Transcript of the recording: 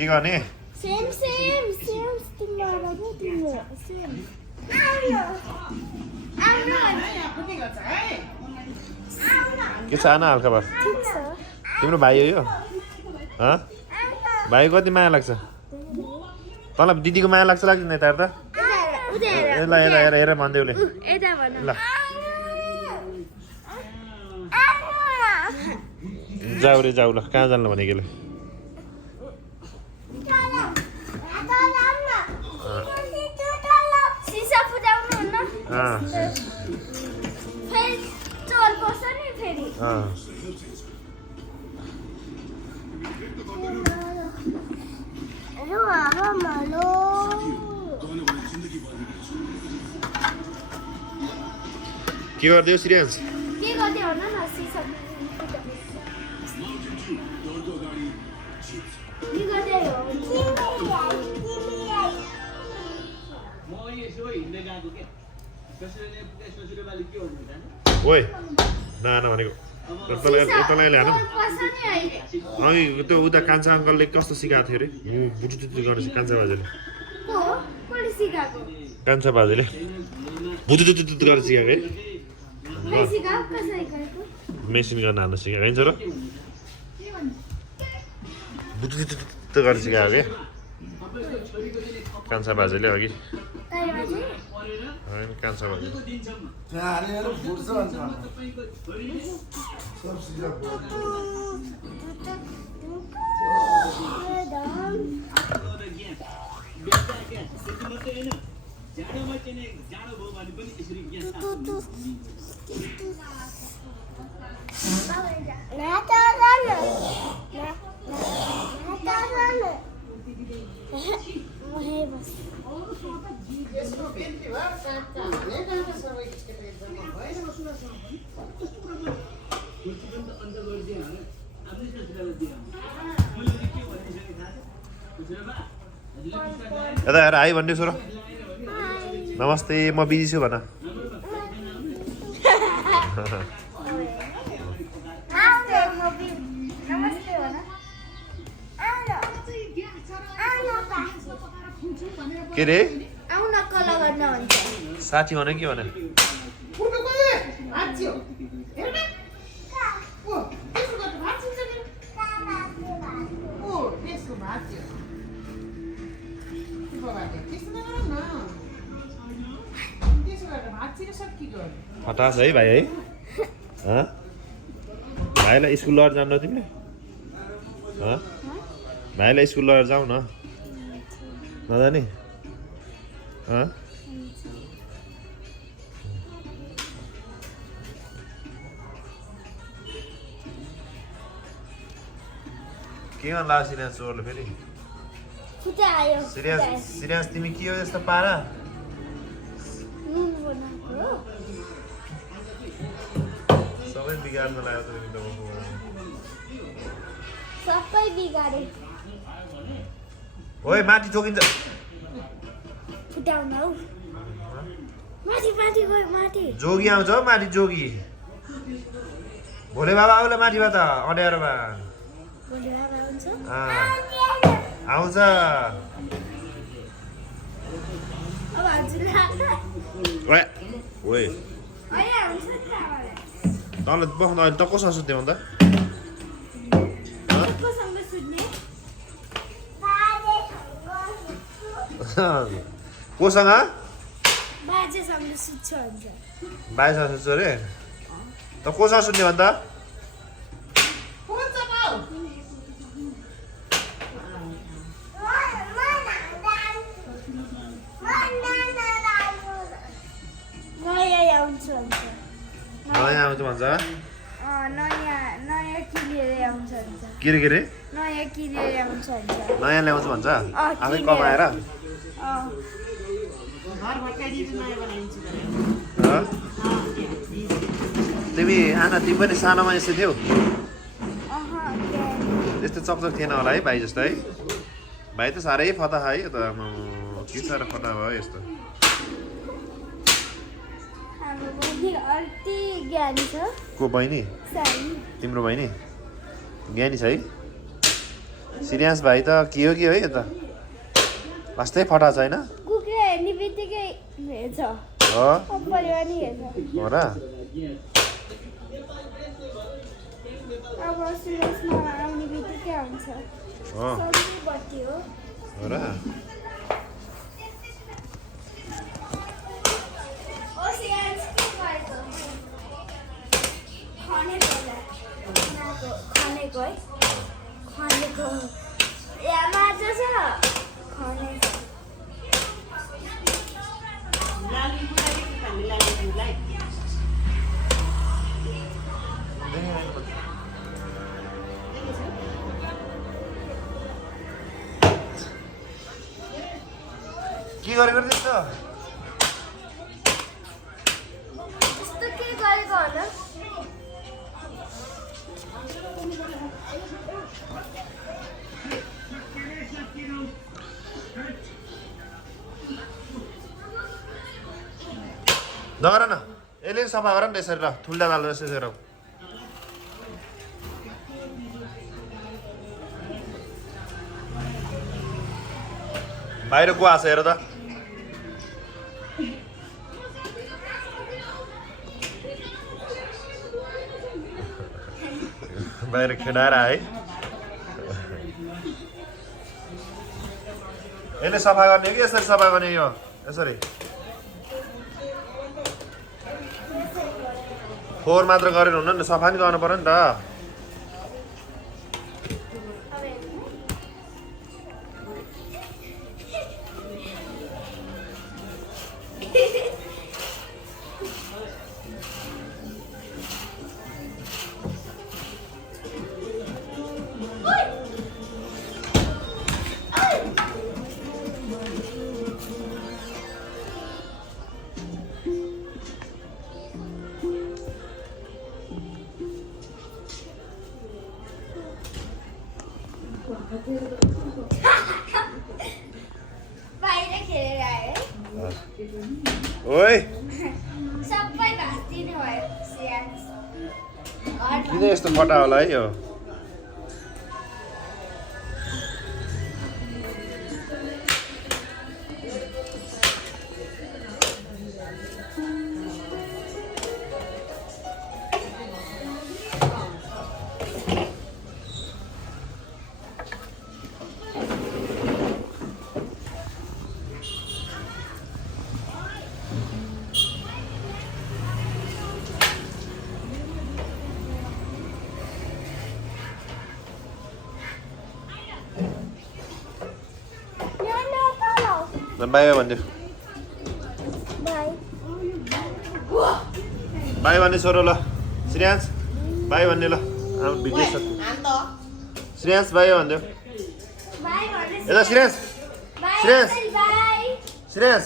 के गर्ने सेम तिम्रो तिम्रो सेम के छ आना हल्का भर तिम्रो भाइ हो यो भाइ कति माया लाग्छ तँलाई दिदीको माया लाग्छ लाग्दैन यता हेर्दा ल हेर भन्दै उसले ल जाऊ रे जाऊ ल कहाँ जानु भनेको ले के गर्दै हो श्रीयांश के गर्दै हो न सिसा के गर्दै हो ओए ना भनेको तँलाई ल्याएन अघि त्यो उता कान्छा अङ्कलले कस्तो सिकाएको थियो अरे बुटुटुटु गर्ने कान्छा बाजेले कान्छा बाजेले बुटुटुटु गर्न सिकाएको है मेसिन गर्न हाल्न सिकाएको हैन र बुटुटुटु गर्न सिकाएको क्या कान्छा बाजेले अघि होइन कान्छा बाजे यता हेर आइ भन्ने छोरो नमस्ते म बिजी छु भन के रे साथी भने के भने हतास है भाइ है भाइलाई स्कुल लगेर जानु तिमीले भाइलाई स्कुल लगेर जाऊ न नजाने के गर्न लाग्यो सिरियस चोरले फेरि सिरियस तिमी के हो यस्तो पारा सबै बिगार्न लाग्यो सबै बिगारे ओए माथि ठोकिन्छ फुटाउन हौ माथि माथि गयो माथि जोगी आउँछ हौ माथि जोगी भोले बाबा आउला माथिबाट अँध्यारोमा भोले बाबा आउँछ आउँछ अब हजुर ओए ओए अहिले आउँछ तँलाई बस्नु अहिले त कोसँग सुत्ने भन्दा कोसँग सुत्ने कोसँग बाजेसँग सुत्छ हुन्छ बाजेसँग सुत्छ अरे त कोसँग सुत्ने भन्दा नयाँ आउँछ भन्छ नयाँ किनेर आउँछ के रे नयाँ किनेर आउँछ नयाँ ल्याउँछु भन्छ आफै कमाएर तिमी आना तिमी पनि सानोमा यस्तो थियौ यस्तो चकचक थिएन होला है भाइ जस्तो है भाइ त साह्रै फता है त के साह्रो फता भयो यस्तो को बहिनी तिम्रो बहिनी ज्ञानी छ है श्रेयांश भाइ त के हो है त वास्तै फटा छैन कुकुर हेर्ने बित्तिकै हेर्छ हो परिवार नि हेर्छ हो र अब सुरजमा आउने बित्तिकै आउँछ हो सबै बत्ती हो हो र ओ सियाज के गरेको खनेको है खनेको यहाँ माछा छ खनेको के गरेको त्यस्तो यस्तो के गरेको होला नगर न यसले सफा गर न यसरी ल थुल्दा लाल यसरी र बाहिर को आछ हेर त बाहिर खेडाएर है यसले सफा गर्ने कि यसरी सफा गर्ने यो यसरी फोहोर मात्र गरेर हुन्न नि सफा नि गर्नु पर्यो नि त बाहिर खेलेर आयो ओइ सबै भाँचिदिनु भयो सियाज किन यस्तो फटा होला है यो बाई भनिदियो बाई भन्ने छोरो ल श्रेयांश बाई भन्ने ल भिडियो छ श्रेयांश बाई भनिदियो बाई भन्ने यता श्रेयांश श्रेयांश बाई श्रेयांश